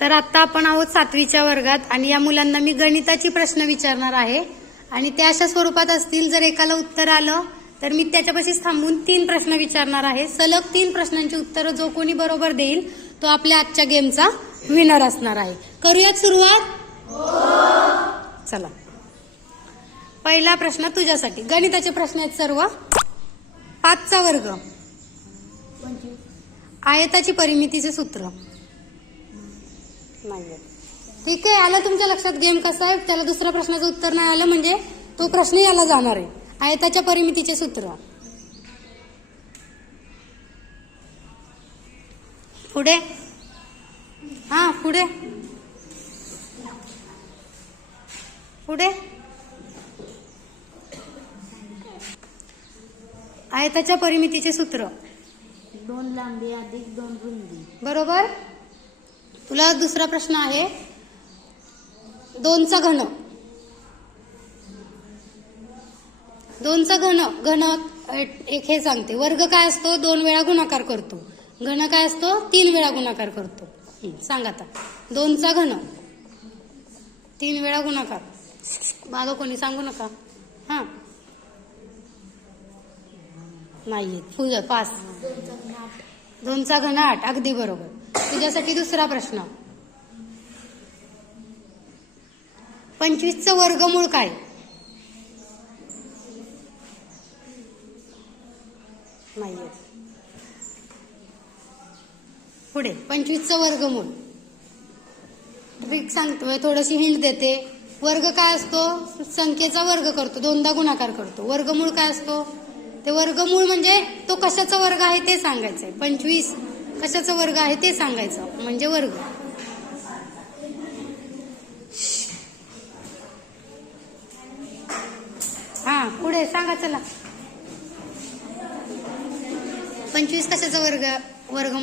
तर आता आपण आहोत 7वीच्या वर्गात आणि या मुलांना मी गणिताची प्रश्न विचारणार आहे आणि त्या अशा स्वरूपात असतील. जर एकाला उत्तर आलं तर मी त्याच्यापाशीच थांबून 3 प्रश्न विचारणार आहे. सलग 3 प्रश्नांची उत्तरं जो कोणी बरोबर देईल तो आपल्या आजच्या गेमचा विनर असणार आहे. करूयात सुरुवात? चला, पहिला प्रश्न तुझ्यासाठी. गणिताचे प्रश्न आहेत सर्व. 5चा वर्ग, आयताची परिमितीचे सूत्र. नाही, ठीक आहे. आलं तुमच्या लक्षात गेम कसा आहे? त्याला दुसऱ्या प्रश्नाचं उत्तर नाही आलं म्हणजे तो प्रश्न याला जाणार आहे. आयताच्या परिमितीचे सूत्र. पुढे, हा पुढे पुढे. आयताच्या परिमितीचे सूत्र. 2 लांबी अधिक 2 रुंदी. बरोबर. तुला दुसरा प्रश्न आहे. 2चा घन. 2चा घन. घन एक हे सांगते. वर्ग काय असतो? 2 वेळा गुणाकार करतो. घन काय असतो? 3 वेळा गुणाकार करतो. सांग आता. 2चा घन 3 वेळा गुणाकार. मागं कोणी सांगू नका. हा, नाहीये. तुझं पास. 2चा घन 8. अगदी बरोबर. तुझ्यासाठी दुसरा प्रश्न. 25चं वर्गमूळ काय? नाहीये. पुढे. 25चं वर्गमूळ. ट्रिक सांगतोय, थोडीशी हिंट देते. वर्ग काय असतो? संख्येचा वर्ग करतो, 2दा गुणाकार करतो. वर्गमूळ काय असतो? ते वर्गमूळ म्हणजे तो कशाचा वर्ग आहे ते सांगायचंय. 25 कशाचा वर्ग आहे ते सांगायचं म्हणजे वर्ग. हा, पुढे सांगा. चला, 25 कशाचा वर्ग? वर्ग